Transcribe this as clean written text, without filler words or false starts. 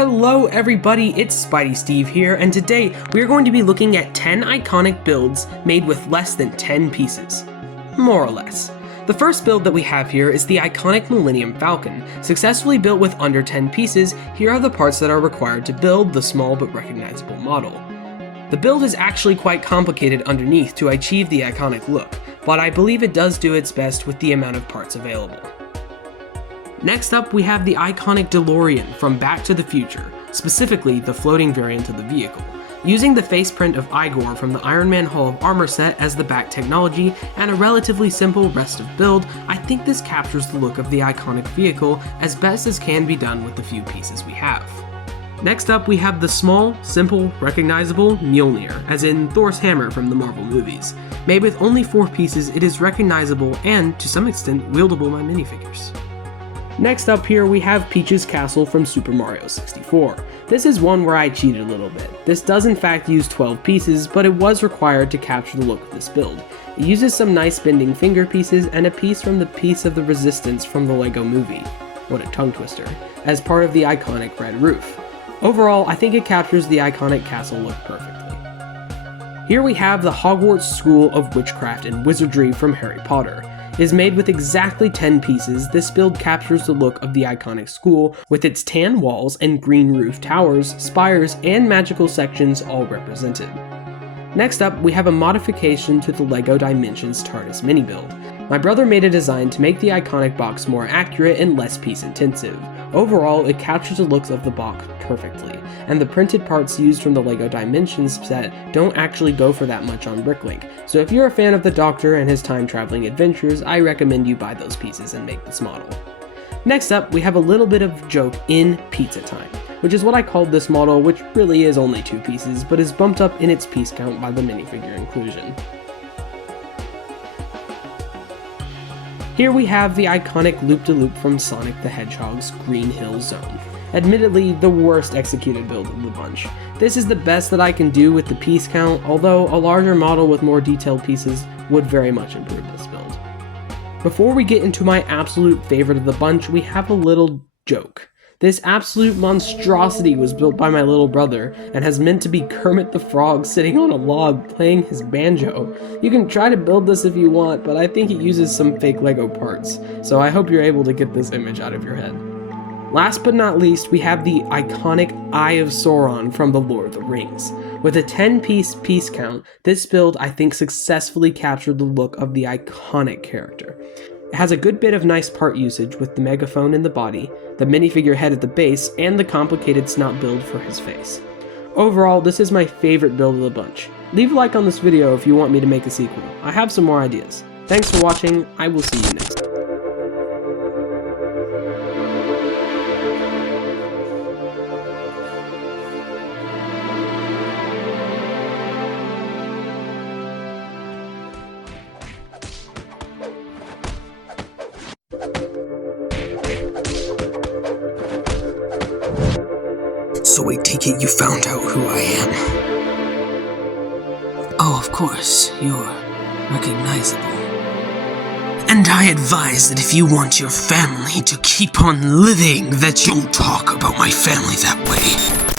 Hello everybody, it's Spidey Steve here, and today we are going to be looking at 10 iconic builds made with less than 10 pieces. More or less. The first build that we have here is the iconic Millennium Falcon. Successfully built with under 10 pieces, here are the parts that are required to build the small but recognizable model. The build is actually quite complicated underneath to achieve the iconic look, but I believe it does do its best with the amount of parts available. Next up, we have the iconic DeLorean from Back to the Future, specifically the floating variant of the vehicle. Using the faceprint of Igor from the Iron Man Hall of Armor set as the back technology and a relatively simple rest of build, I think this captures the look of the iconic vehicle as best as can be done with the few pieces we have. Next up, we have the small, simple, recognizable Mjolnir, as in Thor's hammer from the Marvel movies. Made with only 4 pieces, it is recognizable and, to some extent, wieldable by minifigures. Next up here we have Peach's Castle from Super Mario 64. This is one where I cheated a little bit. This does in fact use 12 pieces, but it was required to capture the look of this build. It uses some nice bending finger pieces and a piece from the Piece of the Resistance from the Lego Movie, what a tongue twister, as part of the iconic red roof. Overall, I think it captures the iconic castle look perfectly. Here we have the Hogwarts School of Witchcraft and Wizardry from Harry Potter. It is made with exactly 10 pieces. This build captures the look of the iconic school with its tan walls and green roof towers, spires, and magical sections all represented. Next up, we have a modification to the LEGO Dimensions TARDIS mini build. My brother made a design to make the iconic box more accurate and less piece intensive. Overall, it captures the looks of the box perfectly, and the printed parts used from the LEGO Dimensions set don't actually go for that much on Bricklink, so if you're a fan of the Doctor and his time-traveling adventures, I recommend you buy those pieces and make this model. Next up, we have a little bit of joke in Pizza Time, which is what I called this model, which really is only 2 pieces, but is bumped up in its piece count by the minifigure inclusion. Here we have the iconic Loop-de-Loop from Sonic the Hedgehog's Green Hill Zone. Admittedly, the worst executed build of the bunch. This is the best that I can do with the piece count, although a larger model with more detailed pieces would very much improve this build. Before we get into my absolute favorite of the bunch, we have a little joke. This absolute monstrosity was built by my little brother and has meant to be Kermit the Frog sitting on a log playing his banjo. You can try to build this if you want, but I think it uses some fake Lego parts, so I hope you're able to get this image out of your head. Last but not least, we have the iconic Eye of Sauron from The Lord of the Rings. With a 10-piece piece count, this build I think successfully captured the look of the iconic character. It has a good bit of nice part usage with the megaphone in the body, the minifigure head at the base, and the complicated snout build for his face. Overall, this is my favorite build of the bunch. Leave a like on this video if you want me to make a sequel. I have some more ideas. Thanks for watching, I will see you next time. So I take it you found out who I am. Oh, of course, you're recognizable. And I advise that if you want your family to keep on living, that you don't talk about my family that way.